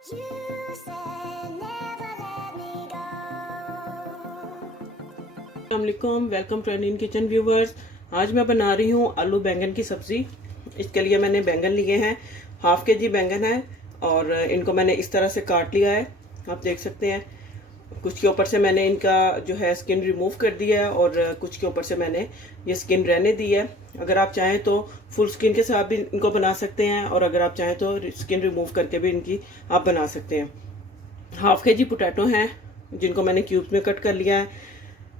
अस्सलामुअलैकुम, welcome to Indian kitchen viewers. आज मैं बना रही हूँ आलू बैंगन की सब्ज़ी। इसके लिए मैंने बैंगन लिए हैं, हाफ के जी बैंगन है और इनको मैंने इस तरह से काट लिया है, आप देख सकते हैं। कुछ के ऊपर से मैंने इनका जो है स्किन रिमूव कर दिया है और कुछ के ऊपर से मैंने ये स्किन रहने दी है। अगर आप चाहें तो फुल स्किन के साथ भी इनको बना सकते हैं और अगर आप चाहें तो स्किन रिमूव करके भी इनकी आप बना सकते हैं। हाफ के जी पोटैटो हैं जिनको मैंने क्यूब्स में कट कर लिया है।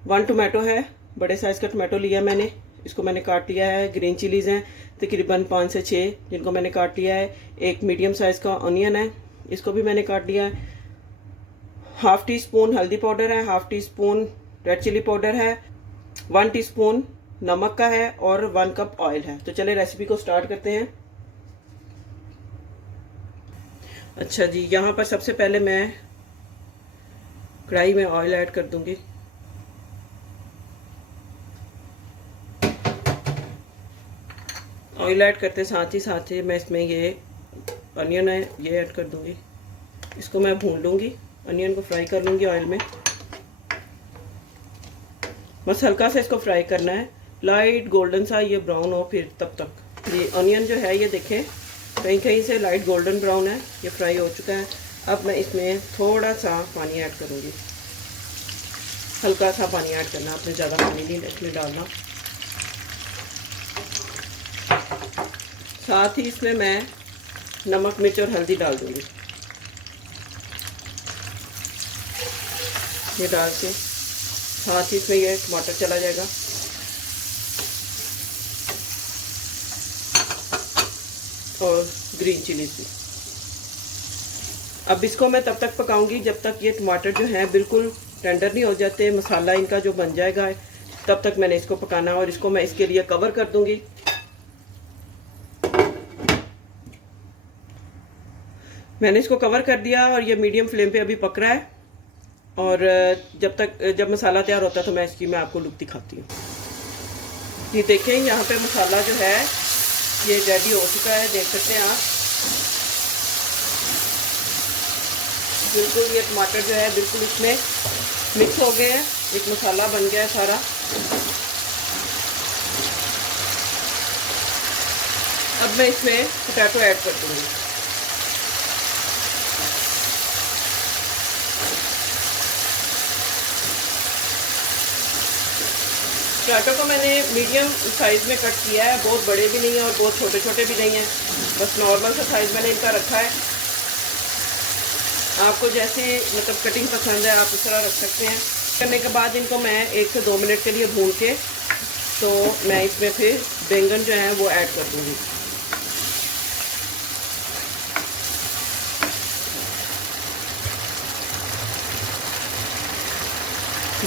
1 टोमेटो है, बड़े साइज़ का टोमेटो लिया मैंने, इसको मैंने काट लिया है। ग्रीन चिलीज़ हैं तकरीबन 5 से 6 जिनको मैंने काट लिया है। एक मीडियम साइज़ का ऑनियन है, इसको भी मैंने काट लिया है। हाफ टी स्पून हल्दी पाउडर है, half teaspoon red chilli powder है, 1 टीस्पून नमक का है और 1 कप ऑयल है। तो चले रेसिपी को स्टार्ट करते हैं। अच्छा जी, यहाँ पर सबसे पहले मैं कढ़ाई में ऑयल ऐड कर दूंगी। ऑयल ऐड करते साथ ही मैं इसमें ये अनियन है ये ऐड कर दूंगी। इसको मैं भून लूँगी, अनियन को फ्राई कर लूँगी ऑयल में। बस हल्का सा इसको फ्राई करना है, लाइट गोल्डन सा ये ब्राउन हो फिर तब तक। ये अनियन जो है ये देखें कहीं कहीं से लाइट गोल्डन ब्राउन है, ये फ्राई हो चुका है। अब मैं इसमें थोड़ा सा पानी ऐड करूँगी, हल्का सा पानी ऐड करना, आपने ज़्यादा पानी नहीं इसमें डालना। साथ ही इसमें मैं नमक मिर्च और हल्दी डाल दूँगी। ये डाल के साथ ही इसमें ये टमाटर चला जाएगा और ग्रीन चिलीज भी। अब इसको मैं तब तक पकाऊंगी जब तक ये टमाटर जो हैं बिल्कुल टेंडर नहीं हो जाते, मसाला इनका जो बन जाएगा तब तक मैंने इसको पकाना है। और इसको मैं इसके लिए कवर कर दूंगी। मैंने इसको कवर कर दिया और ये मीडियम फ्लेम पे अभी पक रहा है। और जब मसाला तैयार होता है तो मैं आपको लुक दिखाती हूँ। ये देखें यहाँ पे मसाला जो है ये रेडी हो चुका है, देख सकते हैं आप। बिल्कुल ये टमाटर जो है बिल्कुल इसमें मिक्स हो गए हैं, एक मसाला बन गया है सारा। अब मैं इसमें पोटैटो ऐड कर दूँगी। पोटैटो को मैंने मीडियम साइज़ में कट किया है, बहुत बड़े भी नहीं है और बहुत छोटे छोटे भी नहीं हैं, बस नॉर्मल सा साइज़ मैंने इनका रखा है। आपको जैसे मतलब कटिंग पसंद है आप इस तरह रख सकते हैं। करने के बाद इनको मैं 1 से 2 मिनट के लिए भून के तो मैं इसमें फिर बैंगन जो है वो ऐड कर दूँगी।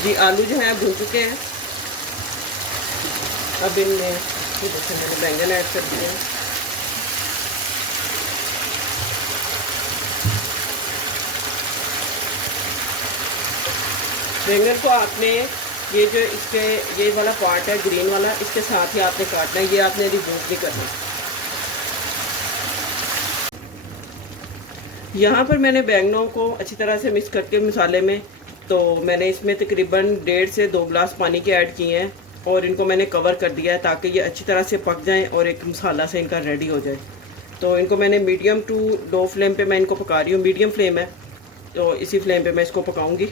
जी आलू जो है भून चुके हैं। अब इनमें जैसे मैंने बैंगन ऐड कर दिए हैं। बैंगन को आपने ये जो इसके ये वाला पार्ट है ग्रीन वाला, इसके साथ ही आपने काटना है, ये आपने रिमूव नहीं करना। यहाँ पर मैंने बैंगनों को अच्छी तरह से मिक्स करके मसाले में, तो मैंने इसमें तकरीबन 1.5 से 2 गिलास पानी के ऐड किए हैं और इनको मैंने कवर कर दिया है ताकि ये अच्छी तरह से पक जाएं और एक मसाला से इनका रेडी हो जाए। तो इनको मैंने मीडियम टू लो फ्लेम पे मैं इनको पका रही हूँ। मीडियम फ्लेम है तो इसी फ्लेम पे मैं इसको पकाऊंगी।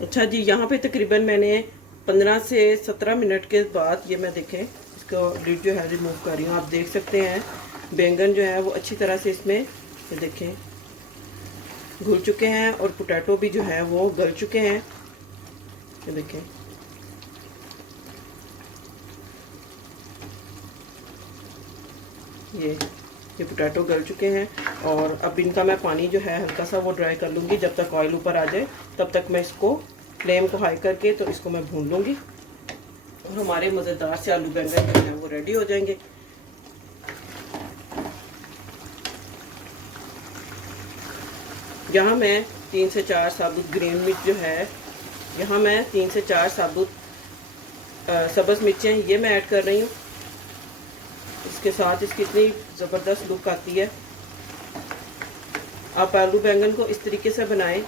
अच्छा जी, यहाँ पे तकरीबन मैंने 15 से 17 मिनट के बाद ये मैं देखें इसको लिड जो है रिमूव कर रही हूँ। आप देख सकते हैं बैंगन जो है वो अच्छी तरह से इसमें ये देखें घुल चुके हैं और पोटैटो भी जो है वो गल चुके हैं। ये देखें ये पोटैटो गल चुके हैं और अब इनका मैं पानी जो है हल्का सा वो ड्राई कर लूँगी। जब तक ऑयल ऊपर आ जाए तब तक मैं इसको फ्लेम को हाई करके तो इसको मैं भून लूँगी और हमारे मज़ेदार से आलू बैंगन जो है वो रेडी हो जाएंगे। यहाँ मैं 3 से 4 साबुत ग्रीन मिर्च जो है, यहाँ मैं 3 से 4 साबुत सब्ज़ मिर्चें ये मैं ऐड कर रही हूँ। इसके साथ इसकी इतनी ज़बरदस्त लुक आती है। आप आलू बैंगन को इस तरीके से बनाएं।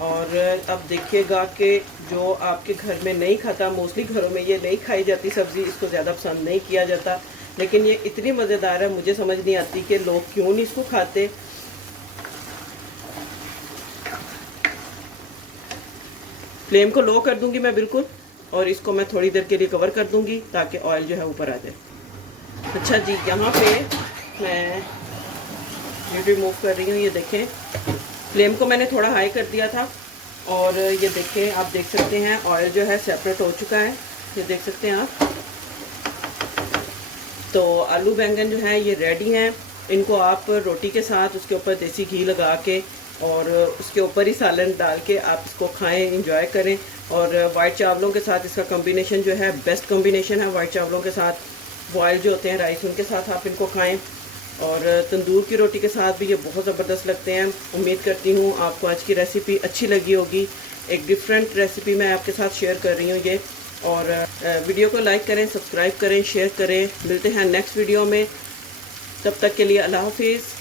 और अब देखिएगा कि जो आपके घर में नहीं खाता, मोस्टली घरों में ये नहीं खाई जाती सब्ज़ी, इसको ज़्यादा पसंद नहीं किया जाता, लेकिन ये इतनी मज़ेदार है, मुझे समझ नहीं आती कि लोग क्यों नहीं इसको खाते। फ्लेम को लो कर दूंगी मैं बिल्कुल, और इसको मैं थोड़ी देर के लिए कवर कर दूंगी ताकि ऑयल जो है ऊपर आ जाए। अच्छा जी, यहाँ पे मैं ये रिमूव कर रही हूँ। ये देखें, फ्लेम को मैंने थोड़ा हाई कर दिया था और ये देखें, आप देख सकते हैं ऑयल जो है सेपरेट हो चुका है, ये देख सकते हैं आप। तो आलू बैंगन जो है ये रेडी हैं। इनको आप रोटी के साथ उसके ऊपर देसी घी लगा के और उसके ऊपर ही सालन डाल के आप इसको खाएं, इंजॉय करें। और वाइट चावलों के साथ इसका कॉम्बिनेशन जो है बेस्ट कॉम्बिनेशन है। वाइट चावलों के साथ, बॉयल जो होते हैं राइस, उनके साथ आप इनको खाएं। और तंदूर की रोटी के साथ भी ये बहुत ज़बरदस्त लगते हैं। उम्मीद करती हूँ आपको आज की रेसिपी अच्छी लगी होगी। एक डिफरेंट रेसिपी मैं आपके साथ शेयर कर रही हूँ ये। और वीडियो को लाइक करें, सब्सक्राइब करें, शेयर करें। मिलते हैं नेक्स्ट वीडियो में, तब तक के लिए अल्लाह हाफिज़।